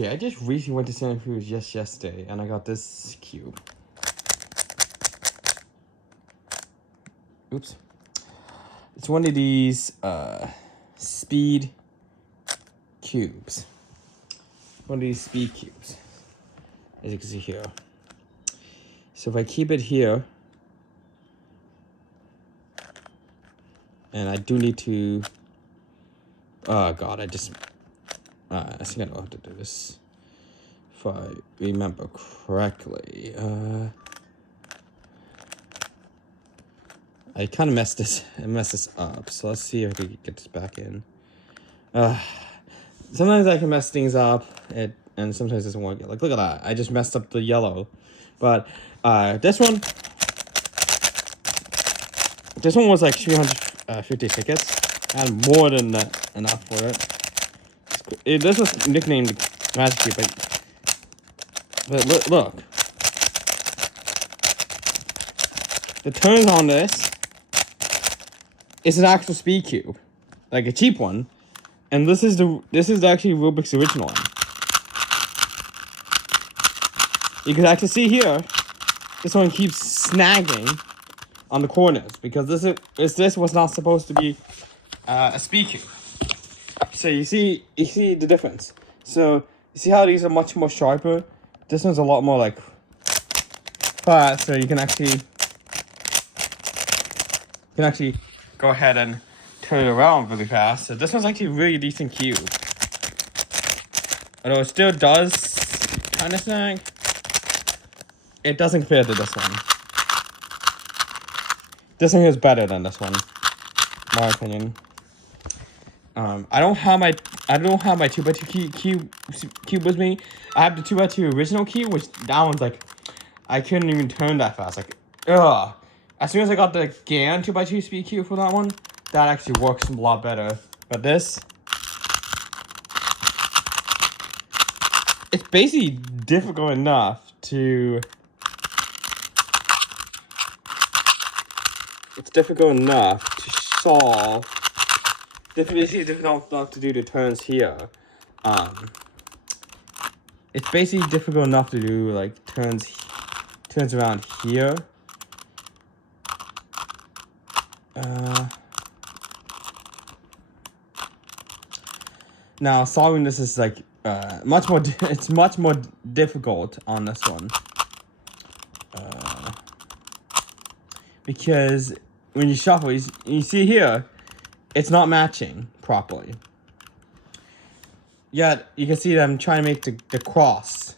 Yeah, I just recently went to Santa Cruz just yesterday, and I got this cube. Oops. It's one of these speed cubes. One of these speed cubes, as you can see here. So if I keep it here, and I do need to, oh god, I think I know how to do this. If I remember correctly, I kind of messed this up. So let's see if we can get this back in. Sometimes I can mess things up, and sometimes it doesn't work. Like, look at that. I just messed up the yellow. But this one was like 350 tickets. I had more than enough for it. This was nicknamed Magic Cube, but look. The turns on this is an actual speed cube, like a cheap one. And this is actually Rubik's original one. You can actually see here, this one keeps snagging on the corners because this was not supposed to be a speed cube. So you see the difference. So you see how these are much more sharper. This one's a lot more like flat, so you can actually go ahead and turn it around really fast. So this one's actually a really decent cube. Although it still does kind of snag, it doesn't compare to this one. This one is better than this one, in my opinion. I don't have my 2x2 cube with me. I have the 2x2 original cube, which that one's like, I couldn't even turn that fast. Like, ugh. As soon as I got the GAN 2x2 speed cube for that one, that actually works a lot better. But this, it's basically difficult enough to. It's difficult enough to solve. It's difficult enough to do the turns here. It's basically difficult enough to do like turns around here. Now solving this is like much more. It's much more difficult on this one because when you shuffle, you see here, it's not matching properly. Yet you can see that I'm trying to make the cross.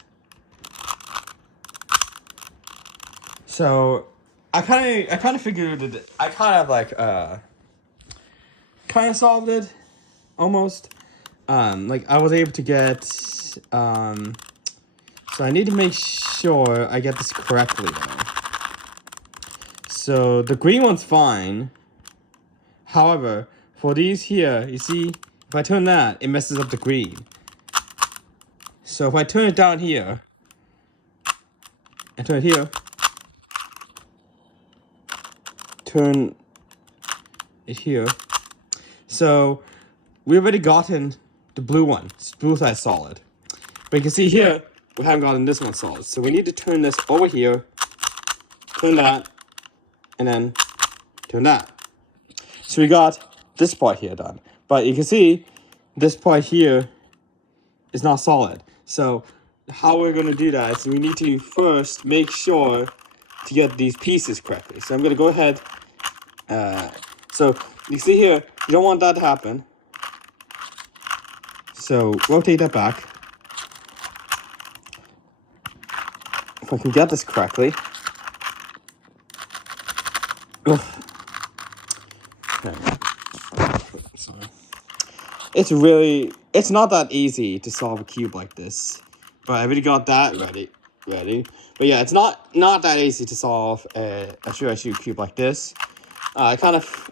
So I kind of figured it. I kind of like kind of solved it almost. Like I was able to get. So I need to make sure I get this correctly though. So the green one's fine. However, for these here, you see, if I turn that, it messes up the green. So if I turn it down here, and turn it here, turn it here. So we already gotten the blue one, blue side solid. But you can see here, we haven't gotten this one solid. So we need to turn this over here, turn that, and then turn that. So we got this part here done. But you can see this part here is not solid. So how we're going to do that is we need to first make sure to get these pieces correctly. So I'm going to go ahead. So you see here, you don't want that to happen. So rotate that back. If I can get this correctly. Ugh. Okay. Sorry. It's not that easy to solve a cube like this. But I already got that ready. But yeah, it's not that easy to solve a 3x2 cube like this. I kind of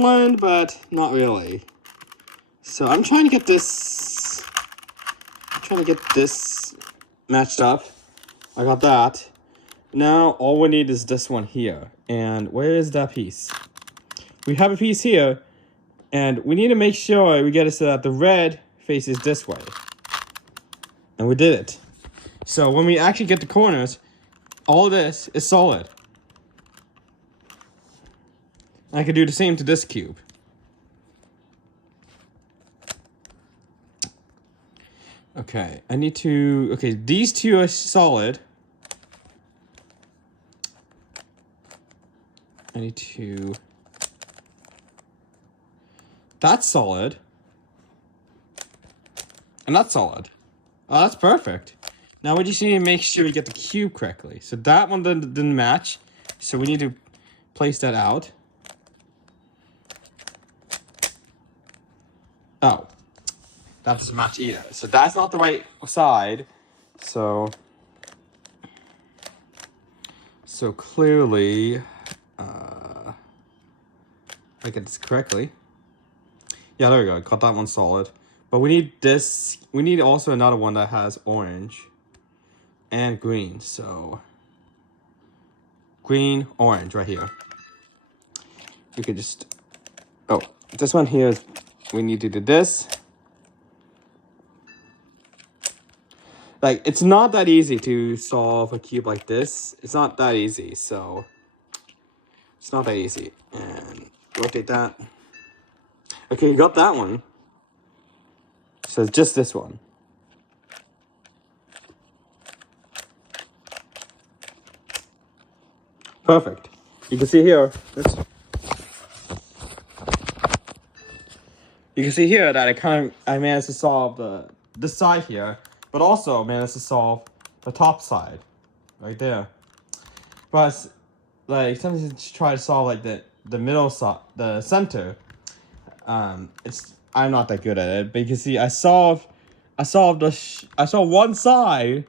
learned, but not really. So I'm trying to get this matched up. I got that. Now all we need is this one here. And where is that piece? We have a piece here, and we need to make sure we get it so that the red faces this way. And we did it. So when we actually get the corners, all this is solid. I could do the same to this cube. Okay, I need to... Okay, these two are solid. I need to... That's solid. And that's solid. Oh, that's perfect. Now we just need to make sure we get the cube correctly. So that one didn't match. So we need to place that out. Oh. That doesn't match either. So that's not the right side. So clearly, I get this correctly. Yeah, there we go. Got that one solid. But we need this. We need also another one that has orange and green. So green, orange right here. You could just... Oh, this one here is... We need to do this. Like, it's not that easy to solve a cube like this. It's not that easy, so... It's not that easy. And rotate that. Okay, you got that one. So it's just this one. Perfect. You can see here... Oops. You can see here that I managed to solve this side here, but also managed to solve the top side, right there. But like sometimes you try to solve like the middle side, the center. I'm not that good at it, but you can see I solved one side,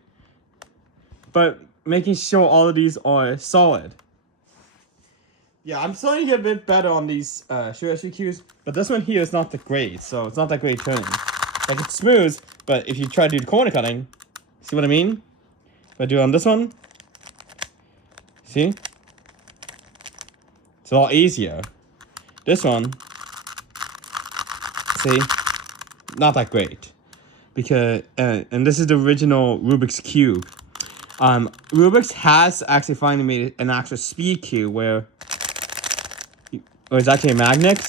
but making sure all of these are solid. Yeah, I'm starting to get a bit better on these shooter cubes, but this one here is not that great, so it's not that great turning. Like, it's smooth, but if you try to do the corner cutting, see what I mean? If I do it on this one, see? It's a lot easier. This one, see? Not that great. Because, and this is the original Rubik's Cube. Rubik's has actually finally made an actual speed cube where it's actually a magnet,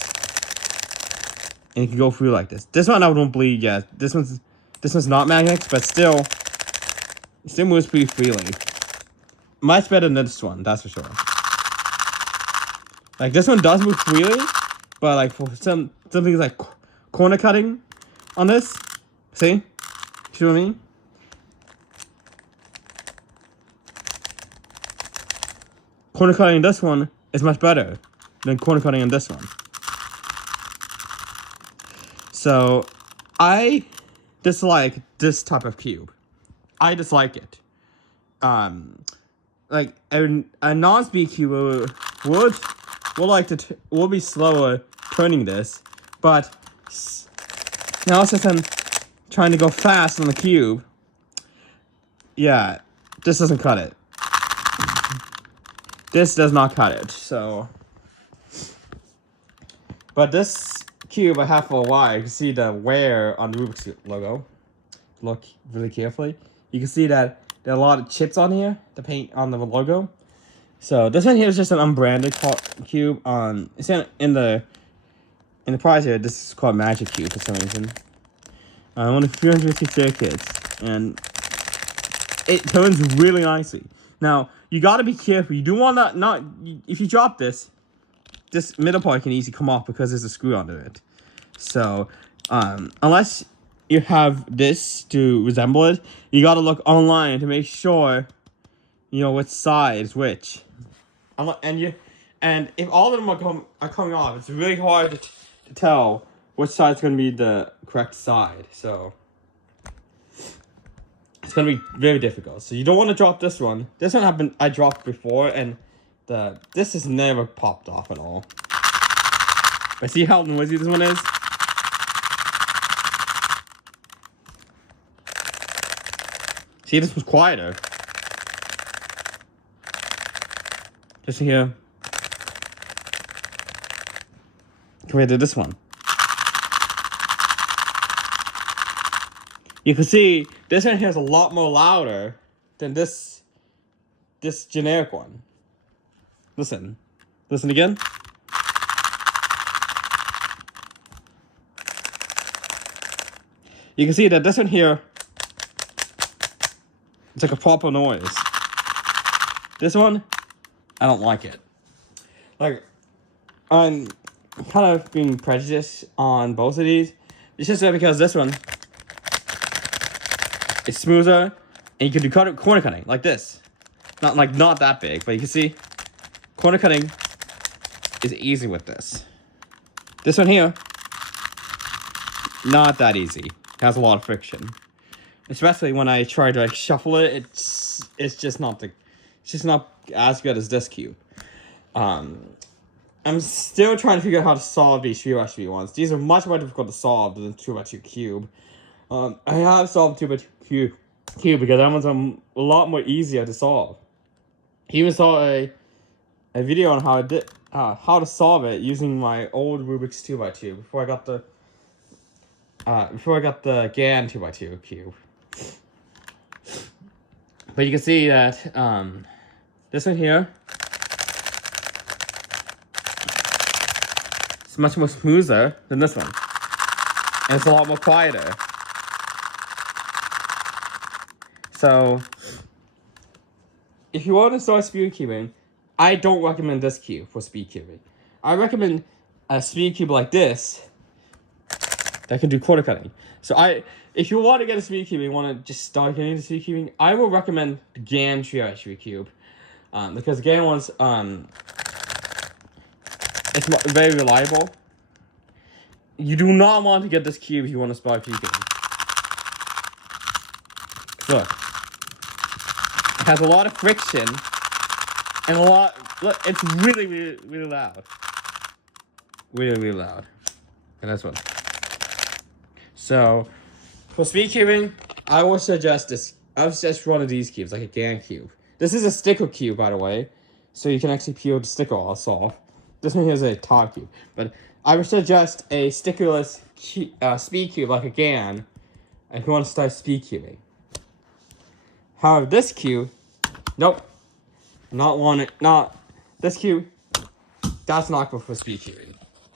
and you can go through like this. This one I don't believe yet. This one's not magnet, but still, it still moves pretty freely. Much better than this one, that's for sure. Like, this one does move freely, but like for some things like corner cutting on this, see what I mean? Corner cutting in this one is much better than corner cutting in this one. So, I dislike this type of cube. I dislike it. Like a non-speed cube would be slower turning this, but now since I'm trying to go fast on the cube, yeah, this doesn't cut it. This does not cut it, so... But this cube I have for a while. You can see the wear on the Rubik's logo. Look really carefully. You can see that there are a lot of chips on here, the paint on the logo. So this one here is just an unbranded cube. It's in the prize here. This is called Magic Cube for some reason. One of 350 circuits, and it turns really nicely. Now you gotta be careful. You do want to not if you drop this middle part can easily come off because there's a screw under it. So unless you have this to resemble it, you gotta look online to make sure you know which side is which. And if all of them are coming off, it's really hard to tell which side's gonna be the correct side. So it's gonna be very difficult. So you don't want to drop this one. This one I dropped before, and this has never popped off at all. But see how noisy this one is? See, this was quieter. Just here. Compared to this one. You can see this one here is a lot more louder than this generic one. Listen again. You can see that this one here, it's like a proper noise. This one, I don't like it. Like, I'm kind of being prejudiced on both of these. It's just because this one is smoother, and you can do corner cutting like this. Not that big, but you can see corner cutting is easy with this. This one here, not that easy. It has a lot of friction, especially when I try to like shuffle it. It's just not as good as this cube. I'm still trying to figure out how to solve these 3x3 ones. These are much more difficult to solve than 2x2 cube. I have solved 2x2 cube because that one's a lot more easier to solve. He even saw a video on how to solve it using my old Rubik's 2x2 before I got the GAN 2x2 cube. But you can see that this one here, it's much more smoother than this one. And it's a lot more quieter. So, if you want to start speed cubing, I don't recommend this cube for speed cubing. I recommend a speed cube like this that can do corner cutting. So if you want to get a speed cube, you want to just start getting into speed cubing, I will recommend the GAN 3x3 cube. Because the GAN one's, it's very reliable. You do not want to get this cube if you want to start speed cubing. Look. It has a lot of friction and look, it's really, really, really loud. Really, really loud. And this one. So, for speed cubing, I would suggest this. I would suggest one of these cubes, like a GAN cube. This is a sticker cube, by the way, so you can actually peel the sticker off. This one here is a top cube, but I would suggest a stickerless speed cube, like a GAN, if you want to start speed cubing. However, this cube, nope, not this cube. That's not good for speed cubing.